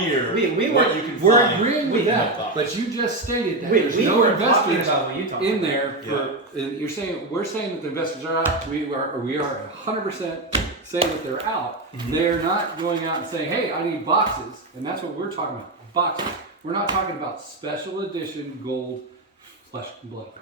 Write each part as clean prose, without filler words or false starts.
We're agreeing with that, but you just stated that there's no investors in there. You're saying we're saying that the investors are out. We are 100% saying that they're out. Mm-hmm. They're not going out and saying, "Hey, I need boxes," and that's what we're talking about. Boxes. We're not talking about special edition gold flesh and blood cards.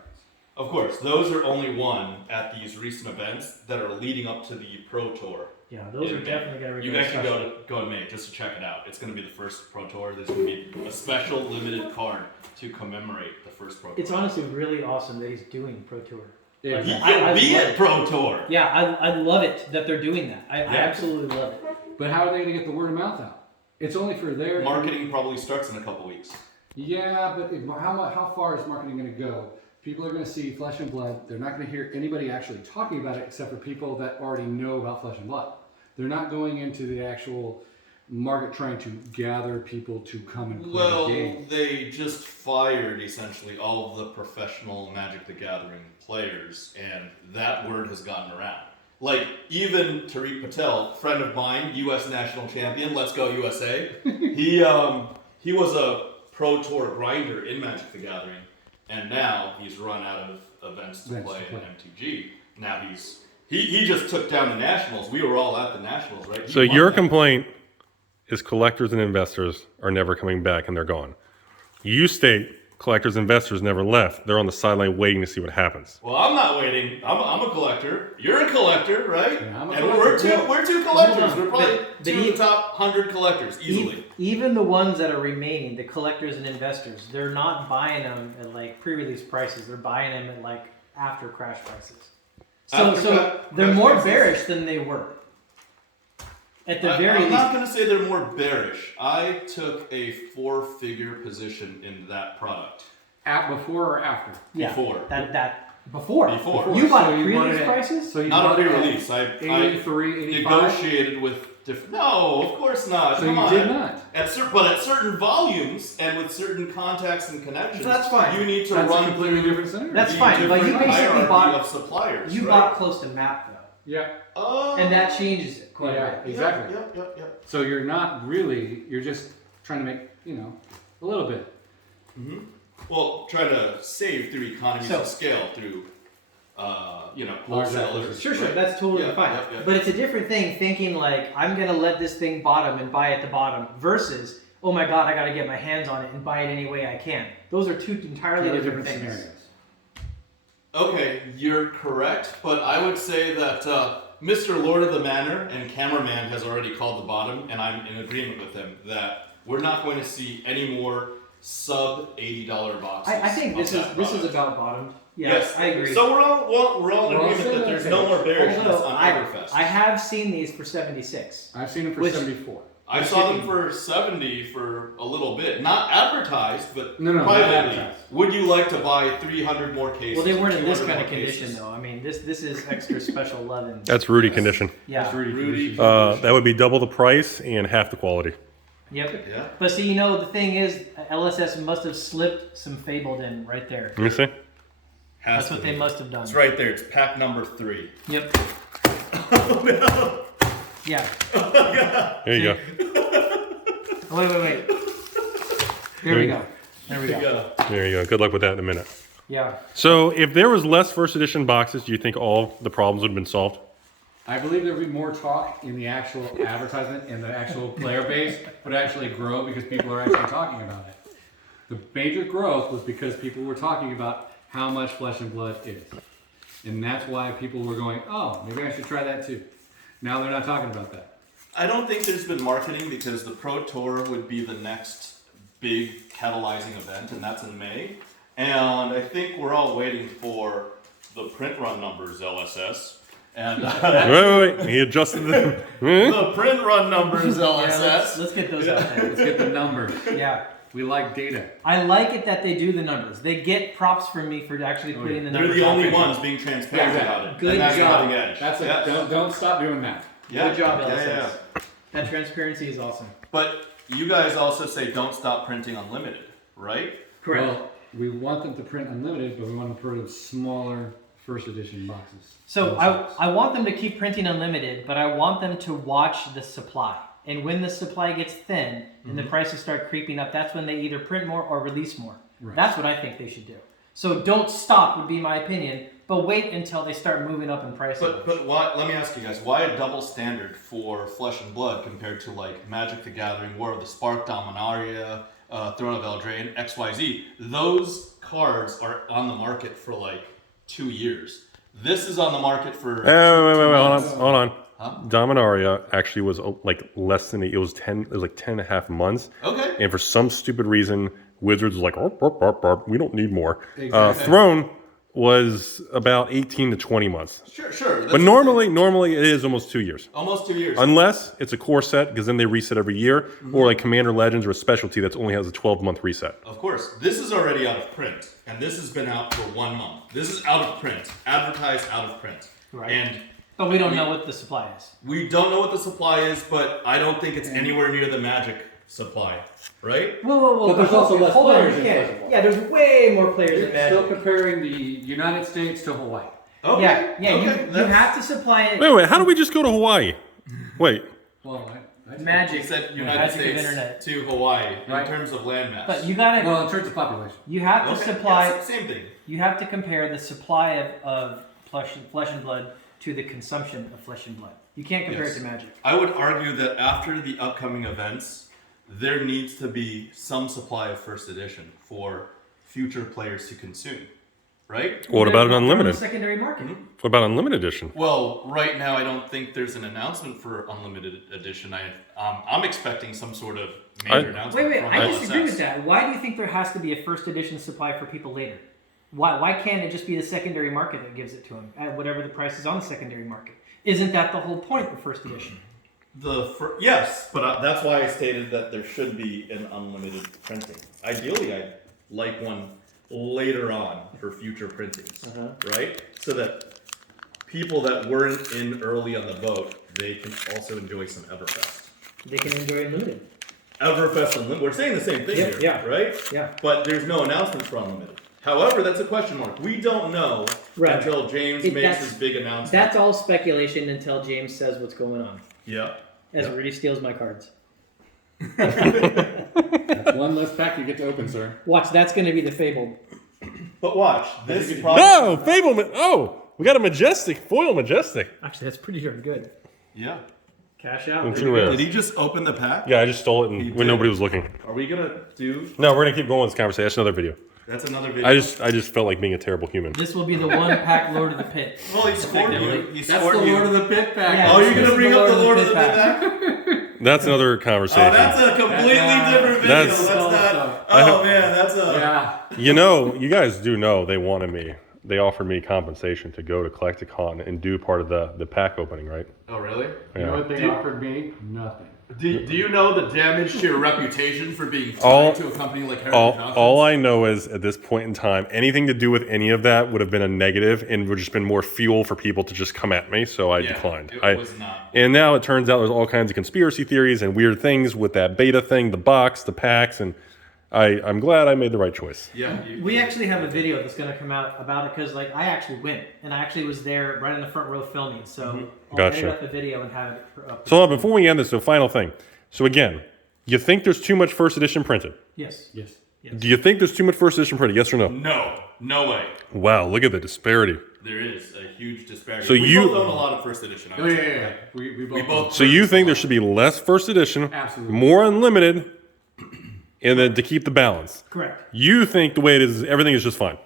Of course, those are only one at these recent events that are leading up to the Pro Tour. Yeah, those are definitely going to be. You guys can go to May just to check it out. It's going to be the first Pro Tour. There's going to be a special limited card to commemorate the first Pro Tour. It's honestly really awesome that he's doing Pro Tour. Yeah, he'll be at Pro Tour. Yeah, I love it that they're doing that. I absolutely love it. But how are they going to get the word of mouth out? It's only for their marketing. Probably starts in a couple weeks. Yeah, but how far is marketing going to go? People are going to see Flesh and Blood. They're not going to hear anybody actually talking about it except for people that already know about Flesh and Blood. They're not going into the actual market trying to gather people to come and play the game. Well, they just fired essentially all of the professional Magic the Gathering players, and that word has gotten around. Like, even Tariq Patel, friend of mine, U.S. national champion, let's go USA, he was a Pro Tour grinder in Magic the Gathering, and now he's run out of events to play in MTG. Now he just took down the Nationals. We were all at the Nationals, right? So your complaint is collectors and investors are never coming back and they're gone. You state collectors and investors never left. They're on the sideline waiting to see what happens. Well, I'm not waiting. I'm a collector. You're a collector, right? Yeah, I'm a and collector. we're two collectors. We're probably two of the top 100 collectors easily. Even the ones that are remaining, the collectors and investors, they're not buying them at like pre-release prices. They're buying them at like after crash prices. So they're more bearish than they were. At the very least. I'm not going to say they're more bearish. I took a 4-figure position in that product. Before or after? Yeah, before. Before. You bought pre-release prices? So you not a pre-release. I 83, 85? Negotiated with different. No, of course not. So you did not. But at certain volumes and with certain contacts and connections, that's fine. You need to That's run a completely through different scenario. That's fine. But you basically bought of suppliers. You bought close to map though. Yeah. And that changes it quite a bit. Exactly. Yep. So you're not really. You're just trying to make a little bit. Mm-hmm. Well, try to save through economies of scale through. Wholesalers. Sure, that's totally fine. But it's a different thing thinking like, I'm going to let this thing bottom and buy at the bottom versus, oh my God, I got to get my hands on it and buy it any way I can. Those are two entirely different things. Scenarios. Okay, you're correct, but I would say that Mr. Lord of the Manor and Cameraman has already called the bottom, and I'm in agreement with him that we're not going to see any more sub $80 boxes. I think this is about bottomed. Yes, I agree. So we're all in agreement that there's no more bearishness on Everfest. I have seen these for 76. I've seen them for 74. I saw them for 70 for a little bit. Not advertised, but no, privately. Would you like to buy 300 more cases? Well, they weren't in this kind of condition, though. I mean, this is extra special loving. That's Rudy condition. Yeah. That's Rudy. That would be double the price and half the quality. Yep. Yeah. But see, the thing is, LSS must have slipped some Fabled in right there. Let me see. That's what they must have done. It's right there. It's pack number 3. Yep. Oh no. Yeah. Oh my God. There you go. Wait. There we go. There you go. Good luck with that in a minute. Yeah. So if there was less first edition boxes, do you think all the problems would have been solved? I believe there would be more talk in the actual advertisement and the actual player base would actually grow because people are actually talking about it. The major growth was because people were talking about how much Flesh and Blood is. And that's why people were going, oh, maybe I should try that too. Now they're not talking about that. I don't think there's been marketing because the Pro Tour would be the next big catalyzing event, and that's in May. And I think we're all waiting for the print run numbers, LSS. And wait. He adjusted them. The print run numbers, LSS. Yeah, let's get those out there. Let's get the numbers. Yeah. We like data. I like it that they do the numbers. They get props from me for actually putting the numbers. They're the only ones being transparent about it. Good job. That's don't stop doing that. Good job, LSS. That transparency is awesome. But you guys also say don't stop printing unlimited, right? Correct. Well, we want them to print unlimited, but we want to print smaller first edition boxes. So I want them to keep printing unlimited, but I want them to watch the supply. And when the supply gets thin and the prices start creeping up, that's when they either print more or release more. Right. That's what I think they should do. So don't stop would be my opinion, but wait until they start moving up in price. But why? Let me ask you guys: why a double standard for Flesh and Blood compared to like Magic: The Gathering, War of the Spark, Dominaria, Throne of Eldraine, XYZ? Those cards are on the market for like 2 years. This is on the market for. Wait, hold on. Huh? Dominaria actually was like less than it was 10. It was like 10 and a half months. Okay. And for some stupid reason, Wizards was like, we don't need more. Exactly. Throne was about 18 to 20 months. Sure. But normally it is almost 2 years. Almost 2 years. Unless it's a core set, because then they reset every year, or like Commander Legends or a specialty that only has a 12-month reset. Of course. This is already out of print, and this has been out for 1 month. This is out of print, advertised out of print. Right. But we don't know what the supply is. We don't know what the supply is, but I don't think it's anywhere near the Magic supply, right? Whoa. But there's also less Hold on, players you in can't- Flesh and Blood. Yeah, there's way more players You're in Magic. still comparing the United States to Hawaii. Okay. Yeah, you have to supply it. Wait, how do we just go to Hawaii? Wait. Well, Magic. He said United Magic of States Internet. to Hawaii Right. in terms of landmass. But you gotta. well, in terms of population. You have to Okay, supply. yeah, same thing. You have to compare the supply of flesh and blood to the consumption of flesh and blood. You can't compare Yes. it to Magic. I would argue that after the upcoming events, there needs to be some supply of first edition for future players to consume, right? What about an They're on unlimited? the secondary market. What about unlimited edition? Well, right now I don't think there's an announcement for unlimited edition. I'm expecting some sort of major announcement. Wait, from I disagree LSS. with that. Why do you think there has to be a first edition supply for people later? Why can't it just be the secondary market that gives it to them at whatever the price is on the secondary market? Isn't that the whole point of first edition? Yes, but that's why I stated that there should be an unlimited printing. Ideally, I'd like one later on for future printings, right? So that people that weren't in early on the boat, they can also enjoy some Everfest. They can enjoy unlimited. Everfest Unlimited. We're saying the same thing here, yeah. right? Yeah. But there's no announcement for Unlimited. However, that's a question mark. We don't know Right. until James makes That's- his big announcement. That's all speculation until James says what's going on. Yeah. As Rudy steals my cards. That's one less pack you get to open, sir. Watch, that's going to be the Fabled. But watch, this probably... No, Fableman. Oh, we got a Majestic, foil Majestic. Actually, that's pretty darn good. Yeah. Cash out. It's There you rare. go. Did he just open the pack? Yeah, I just stole it He when did. nobody was looking. Are we gonna do... No, we're gonna keep going with this conversation. That's another video. That's another video. I just felt like being a terrible human. This will be the one pack Lord of the Pit. Well, he scored you. He That's scored the you. Lord of the Pit pack. Yeah. Oh, you're This gonna is bring the up the Lord Lord of of the the Pit Pit pack? That's another conversation. Oh, that's a completely different video. That's- That's not... Oh, man, that's a... Yeah. You know, you guys do know they wanted me. They offered me compensation to go to Collecticon and do part of the pack opening, right? Oh, really? You know Yeah. what they offered me? Nothing. Do you know the damage to your reputation for being All- tied to a company like Heritage Auctions? All I know is at this point in time, anything to do with any of that would have been a negative and would just been more fuel for people to just come at me. So I declined. It was not. And now it turns out there's all kinds of conspiracy theories and weird things with that beta thing, the box, the packs, and I'm glad I made the right choice. Yeah. We actually have a video that's going to come out about it because, like, I actually went and I actually was there right in the front row filming. So I'll Gotcha. edit up the video and have it up. So before we end this, so final thing. So again, you think there's too much first edition printed? Yes. Yes. Do you think there's too much first edition printed? Yes or no? No way. Wow, look at the disparity. There is a huge disparity. So we you- both own a lot of first edition. I Oh, would yeah, say. yeah, yeah. We We both. So you think there should be less first edition, Absolutely. more unlimited, and then to keep the balance? Correct. You think the way it is, everything is just fine.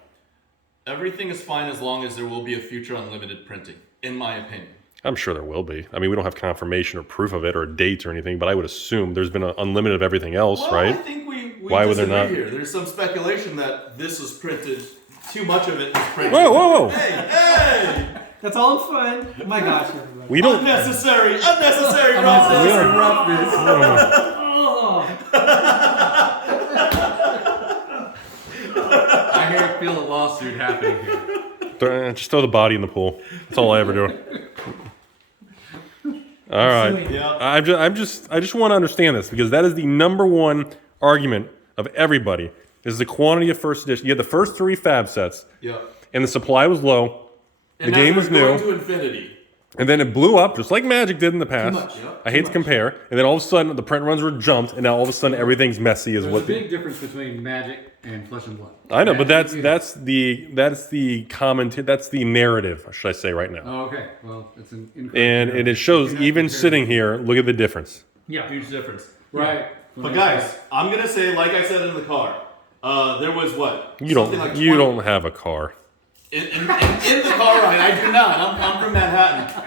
Everything is fine as long as there will be a future unlimited printing, in my opinion. I'm sure there will be. I mean, we don't have confirmation or proof of it or dates or anything, but I would assume there's been an unlimited of everything else, Well, right? I think we Why would there disagree not? Here. There's some speculation that this was printed. Too much of it was printed. Whoa! Hey! That's all fun. Oh my gosh, everybody. We don't. Unnecessary roughness. Oh. I hear feel a lawsuit happening here. Just throw the body in the pool. That's all I ever do. All right. Yeah. I just want to understand this because that is the number one argument of everybody is the quantity of first edition. You had the first 3 fab sets, Yeah. and the supply was low. And The now game they're was going new. to infinity. And then it blew up, just like Magic did in the past. much, yeah. I hate to compare. And then all of a sudden, the print runs were jumped, and now all of a sudden, everything's messy. There's a big difference between Magic and Flesh and Blood. I know, but Magic that's the comment. That's the narrative, should I say, right now. Oh, okay. Well, it's an incorrect And narrative. it shows, You cannot even compare sitting them. here, look at the difference. Yeah. Huge difference. Right. But guys, I'm gonna say, like I said in the car, there was what? You Something don't. like You 20 don't have a car. In the car ride, I do not. I'm from Manhattan.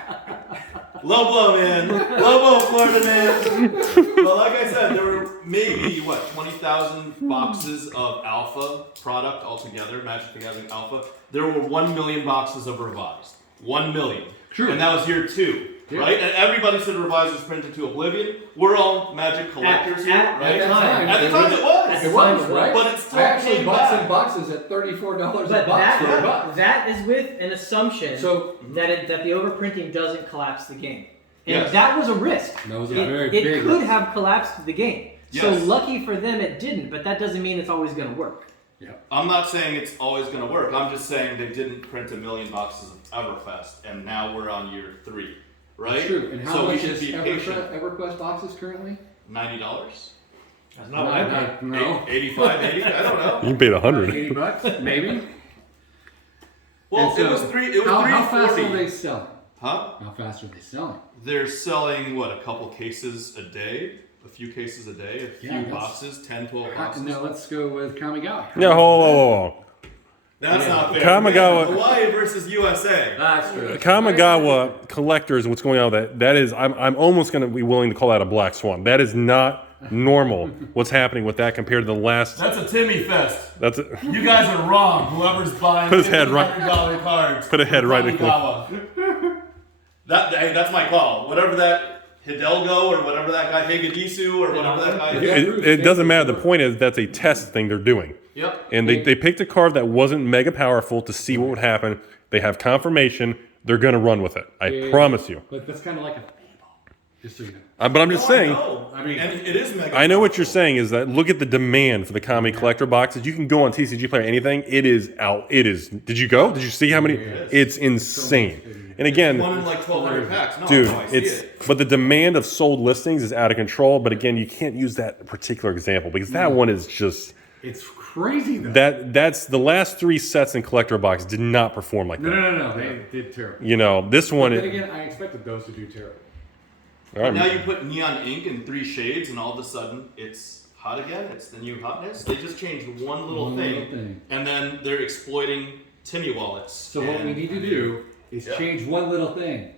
Low blow, man. Low blow, Florida, man. But like I said, there were maybe, 20,000 boxes of Alpha product altogether, Magic the Gathering Alpha. There were 1 million boxes of Revised. 1 million. True. And that was year 2. Yeah. Right? And everybody said Revised was printed to oblivion. We're all Magic collectors here, at right? the time. At the time it was. It was, right? But it's still I actually came bought back. some boxes at $34 But a box for a buck. that is with an assumption So that the overprinting doesn't collapse the game. And Yes. that was a risk. that was a very It big could risk. have collapsed the game. So Yes. lucky for them it didn't, but that doesn't mean it's always going to work. I'm not saying it's always going to work. I'm just saying they didn't print 1 million boxes of Everfest, and now we're on year 3, right? That's true. And how so we much should is be patient. EverQuest boxes currently? $90? That's not what I paid. No. 85, 80? I don't know. You paid $100. $80, maybe. Well, And so it was three. It was how fast 340. are they selling? Huh? How fast are they selling? They're selling what? A couple cases a day, a few cases a day, a few Yeah, that's- boxes, 10, 12 boxes. Now let's go with Kamigawa. Yeah, hold on. That's not fair. Kamigawa- Man, Hawaii versus USA. That's true. Kamigawa collectors, what's going on with that is, I'm almost going to be willing to call that a black swan. That is not normal, what's happening with that compared to the last. That's a Timmy fest. That's it. You guys are wrong. Whoever's buying Put his head right- $100 cards. Put a head right in the Kamigawa. That's my call. Whatever that Hidalgo or whatever that guy Higadisu or whatever that guy is. It doesn't matter. The point is that's a test thing they're doing. Yep. And they picked a card that wasn't mega powerful to see what would happen. They have confirmation. They're going to run with it. I promise you. But that's kind of like a just so you know. But I'm just saying. I mean, and it is mega. I know what you're saying is that look at the demand for the Kami collector boxes. You can go on TCG Player, anything. It is out. It is. Did you go? Did you see how many? It's insane. And again, One in like 1,200 packs. No, dude, no, I see it. but the demand of sold listings is out of control. But again, you can't use that particular example because that one is just It's crazy though. that's the last 3 sets in collector box did not perform like that. No. They did terrible. You know, this one. Then again, I expected those to do terrible. All right. Now you put neon ink in 3 shades, and all of a sudden it's hot again. It's the new hotness. They just changed one little thing, and then they're exploiting Timmy wallets. So what we need to do is change one little thing.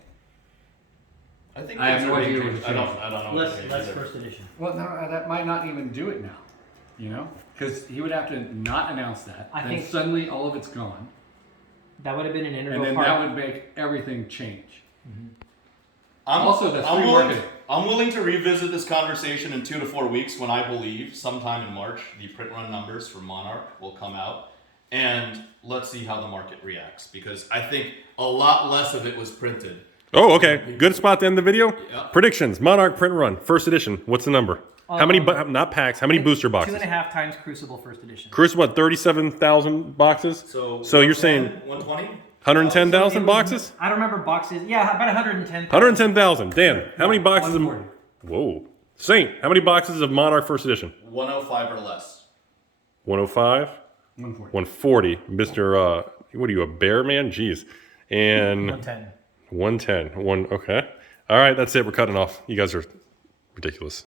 I think I have things no are idea being what to changed. I change. don't know. what to change Less either. first edition. Well, no, that might not even do it now. You know, because he would have to not announce that. I then think- suddenly all of it's gone, That would have been an and integral then part. that would make everything change. I'm, Also, that's I'm free willing, marketing. I'm willing to revisit this conversation in 2 to 4 weeks when I believe sometime in March the print run numbers for Monarch will come out, and let's see how the market reacts because I think a lot less of it was printed. Oh, okay. Good spot to end the video. Yeah. Predictions: Monarch print run, first edition. What's the number? How many? Not packs. How many booster boxes? 2.5 times Crucible first edition. Crucible, what? 37,000 boxes. So you're saying 120? 110,000 boxes? I don't remember boxes. Yeah, about 110. 110,000. Dan, how many boxes? 140. Whoa. Saint, how many boxes of Monarch first edition? 105 or less. 105, 140. 140. Mr. What are you, a bear man? Jeez. And 110. 110. Okay. All right, that's it. We're cutting off. You guys are ridiculous.